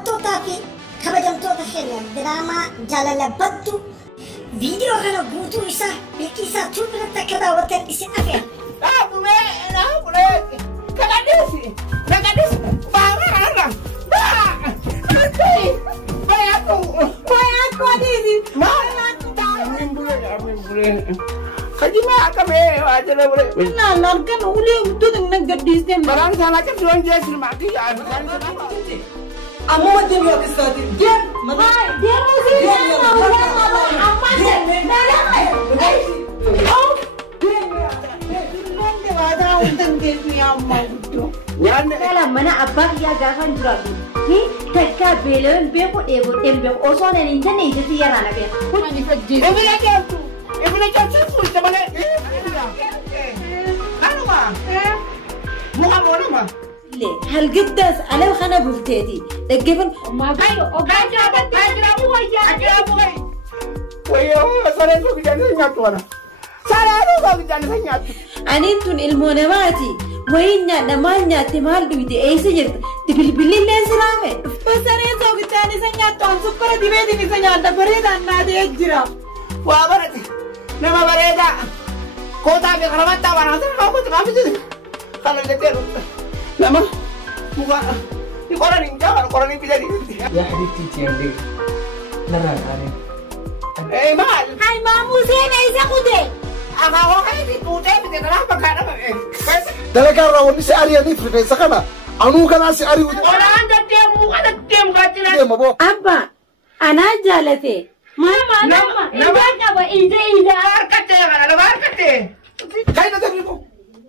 daawwattootaa fi kabajamtoota keenya diraamaa jaalala baddu viidiyoo kana guutuu isaa beekisaa tuubiratti akka daawwatan isin afeera. Kajima akame ajale bole. Na narkan ule utu dengan gadis dem. Barang sana kan tuan dia mati ya. Amu macam yo kisati. Dia mana? Dia mesti dia amma Kalau mana abang dia gafan juragu, ni tekka belon beko ego tembe osoan ninja ni jadi ya rana be. Ibu nak jatuh pun macam mana? Anu mah? Muka mana mah? Le, hal giddas, ana khana bultedi. Daggeban ayo sare ko kijana nyatu ana. Sare ko kijana nyatu. Anintun ilmona mati. Waynya namanya timal duwide eese jirta. Dibilbilli leesirame. Basare so kijana sanyatu an super dibedi ni sanyata bareda annade ejjira. Wah barati. Nama bareda. Kota ke karamat tawana kamu kamu itu. Kalau dia nama muka ini koran ini jangan koran ini bisa di. Ya di cici Nara ada. Mal. Hai mamu sene isa kude. Ako kayo di puti, hindi na lang pagkana mo eh. Talaga raw ni si Ari ni frequenza kana. Anu kana si Ari. Wala ang datem mo ka datem ka tina. Abba, ana jalate. Mama, Nama ba ide arkate kana, arkate. Kayo na dapat mo.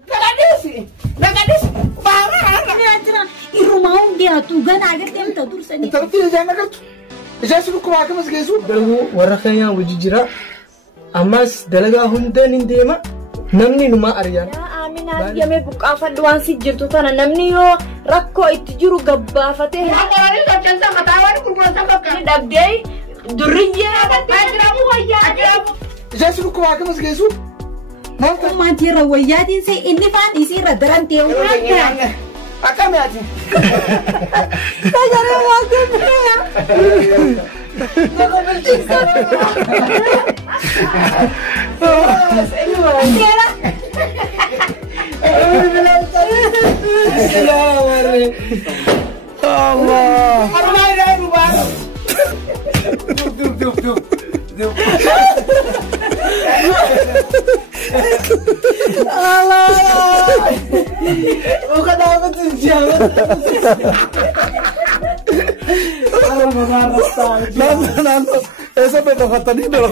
Nagadisi. Bawala na. Ajra, irumau dia tugan agak tem tadur sani. Tapi jangan kat. Ijazah lu kumaha mas gesu. Dalu warakanya wujijira. Amas dalaga hundan indema. Namni numa Aryan. Ya Amina dia me bukaafan duan si jirtu tana namni yo rakko itti jiru gabbaafate. Ako ni sa chansa katawan kurkulan sa ka. Dagdey durriya Ajra mo waya. Ijazah lu kumaha mas gesu. Nanti mati rawayatin say ini fan isi radaran tiang rada. Akame aja. Kaya rawatin ya. Aku benci sama. Tiara. Allah. Armai dah rubah. Duk. Allah. Bukan apa tu jangan. Nando, ese pedo kata ni dulu.